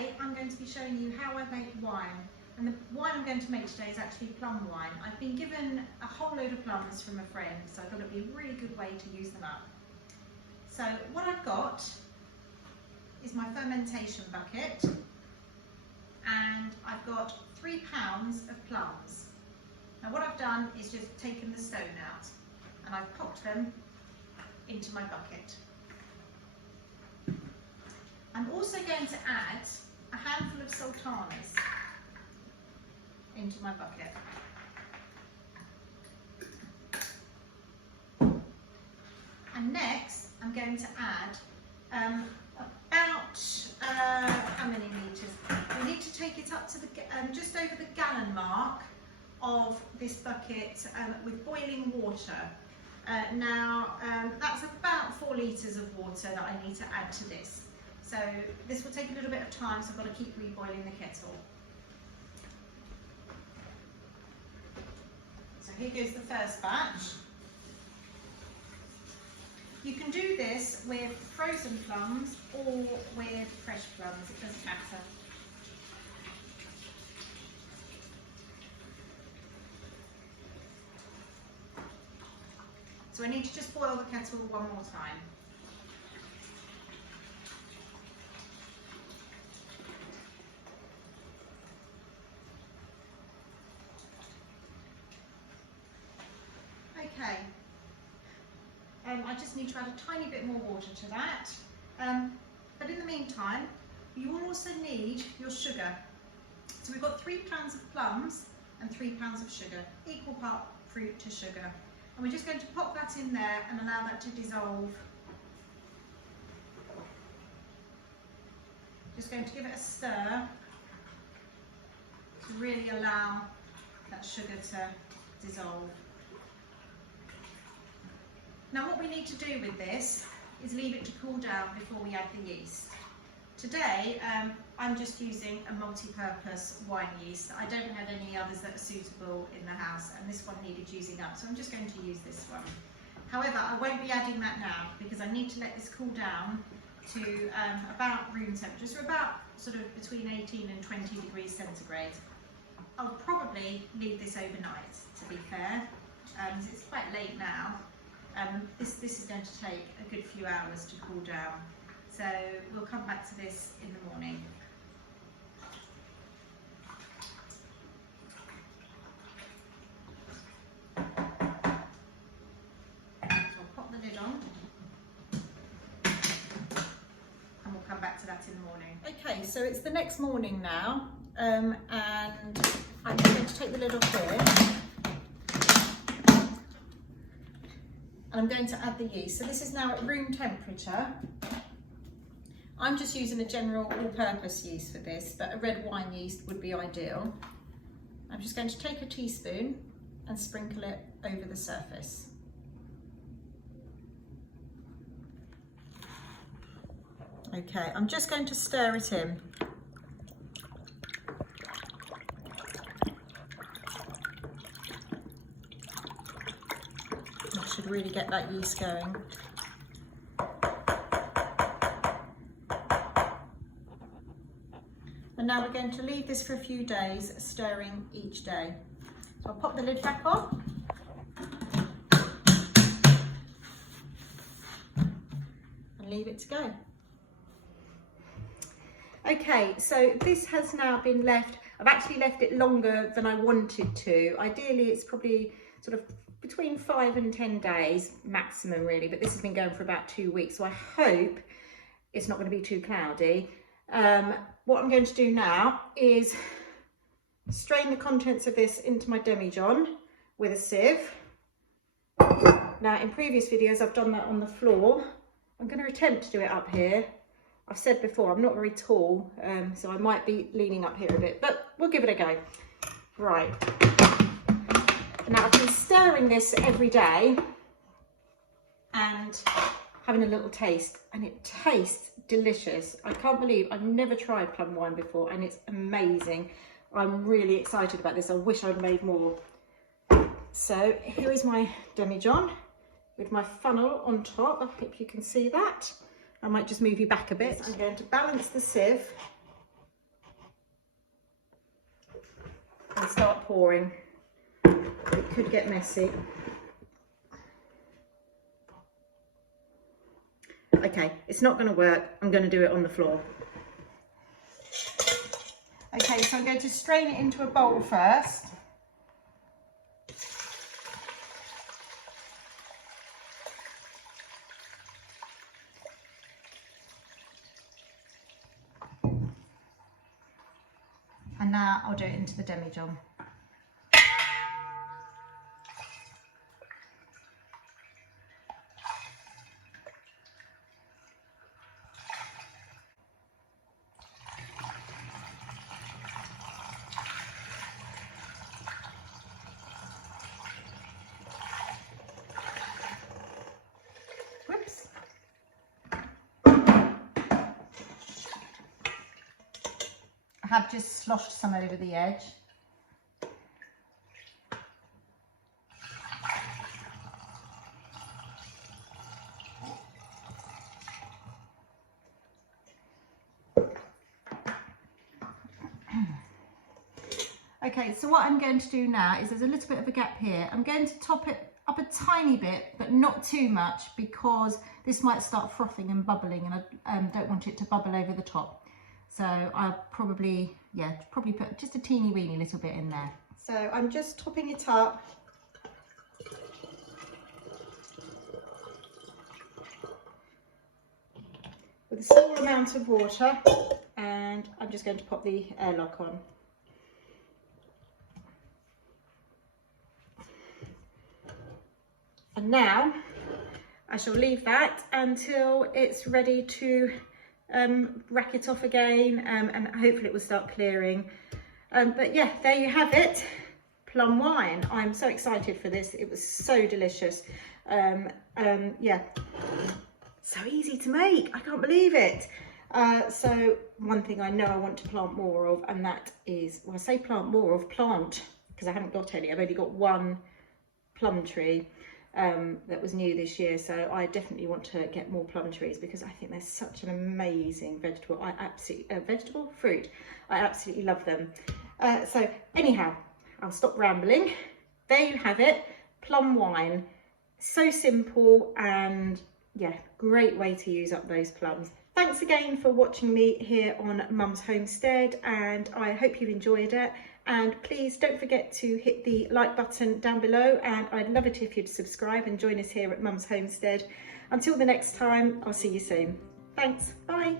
today I'm going to be showing you how I make wine. And the wine I'm going to make today is actually plum wine. I've been given a whole load of plums from a friend, so I thought it'd be a really good way to use them up. So what I've got is my fermentation bucket, and I've got 3 pounds of plums. Now what I've done is just taken the stone out and I've popped them into my bucket. I'm also going to add a handful of sultanas into my bucket. And next I'm going to add how many litres? We need to take it up to the just over the gallon mark of this bucket with boiling water. That's about 4 litres of water that I need to add to this. So this will take a little bit of time, so I've got to keep reboiling the kettle. So here goes the first batch. You can do this with frozen plums or with fresh plums, it doesn't matter. So I need to just boil the kettle one more time. Okay, I just need to add a tiny bit more water to that, but in the meantime you will also need your sugar. So we've got 3 pounds of plums and 3 pounds of sugar, equal part fruit to sugar, and we're just going to pop that in there and allow that to dissolve. Just going to give it a stir to really allow that sugar to dissolve. Now what we need to do with this is leave it to cool down before we add the yeast. Today I'm just using a multi-purpose wine yeast. I don't have any others that are suitable in the house, and this one needed using up, so I'm just going to use this one. However, I won't be adding that now because I need to let this cool down to about room temperature, so about sort of between 18 and 20 degrees centigrade. I'll probably leave this overnight, to be fair, it's quite late now. This is going to take a good few hours to cool down, so we'll come back to this in the morning. So I'll pop the lid on and we'll come back to that in the morning. Okay, so it's the next morning now, and I'm going to take the lid off here. And I'm going to add the yeast. So this is now at room temperature. I'm just using a general all-purpose yeast for this, but a red wine yeast would be ideal. I'm just going to take a teaspoon and sprinkle it over the surface. Okay, I'm just going to stir it in. Should really get that yeast going. And now we're going to leave this for a few days, stirring each day. So I'll pop the lid back on. And leave it to go. Okay, so this has now been left, I've actually left it longer than I wanted to. Ideally it's probably sort of between 5 and 10 days maximum really, but this has been going for about 2 weeks, so I hope it's not going to be too cloudy. What I'm going to do now is strain the contents of this into my demijohn with a sieve. Now in previous videos I've done that on the floor. I'm going to attempt to do it up here. I've said before I'm not very tall, so I might be leaning up here a bit, but we'll give it a go. Right. Now I've been stirring this every day and having a little taste, and it tastes delicious. I can't believe I've never tried plum wine before, and it's amazing. I'm really excited about this. I wish I'd made more. So here is my demijohn with my funnel on top. I hope you can see that. I might just move you back a bit. I'm going to balance the sieve and start pouring. It could get messy. Okay, it's not going to work. I'm going to do it on the floor. Okay, so I'm going to strain it into a bowl first. And now I'll do it into the demijohn. Whoops. I have just sloshed some over the edge. Okay, so what I'm going to do now is there's a little bit of a gap here. I'm going to top it up a tiny bit, but not too much, because this might start frothing and bubbling, and I don't want it to bubble over the top. So I'll probably put just a teeny weeny little bit in there. So I'm just topping it up. With a small amount of water, and I'm just going to pop the airlock on. And now I shall leave that until it's ready to rack it off again, and hopefully it will start clearing. But yeah, there you have it, plum wine. I'm so excited for this. It was so delicious. Yeah, so easy to make. I can't believe it. So one thing I know I want to plant more of, and that is, well, I say plant more of, plant, because I haven't got any. I've only got one plum tree that was new this year, so I definitely want to get more plum trees, because I think they're such an amazing vegetable. Vegetable fruit. I absolutely love them. So anyhow, I'll stop rambling. There you have it, plum wine. So simple, and yeah, great way to use up those plums. Thanks again for watching me here on Mum's Homestead, and I hope you've enjoyed it. And please don't forget to hit the like button down below, and I'd love it if you'd subscribe and join us here at Mum's Homestead. Until the next time, I'll see you soon. Thanks, bye.